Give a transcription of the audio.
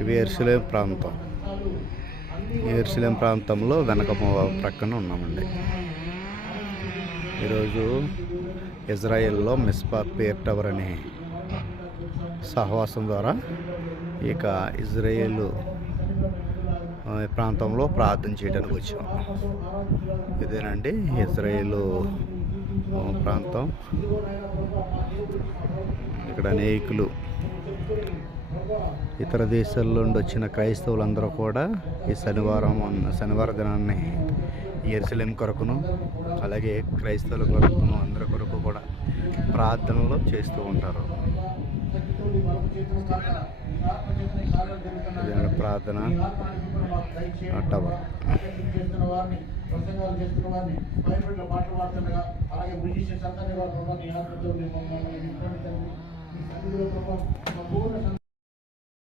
ఇవి యెరూషలేము ప్రాంతం. యెరూషలేము ప్రాంతంలో వెనక ప్రక్కన ఉన్నామండి. ఈరోజు ఇజ్రాయెల్లో మిస్పా పేర్ టవర్ అనే సహవాసం ద్వారా ఇక ఇజ్రాయేలు ప్రాంతంలో ప్రార్థన చేయడానికి వచ్చాం. ఇదేనండి ఇజ్రాయేలు ప్రాంతం. ఇక్కడ అనేకులు ఇతర దేశాల నుండి వచ్చిన క్రైస్తవులందరూ కూడా ఈ శనివార దినాన్ని యెరూషలేము కొరకును అలాగే క్రైస్తవుల కొరకును అందరి కొరకు కూడా ప్రార్థనలు చేస్తూ ఉంటారు. ప్రార్థన టవర్. ప్రసంగాలు చేస్తున్న వారిని బైబిల్లో మాటలు మాట్లాడగా అలాగే బ్రిటిష్ సంతాన్ని వారు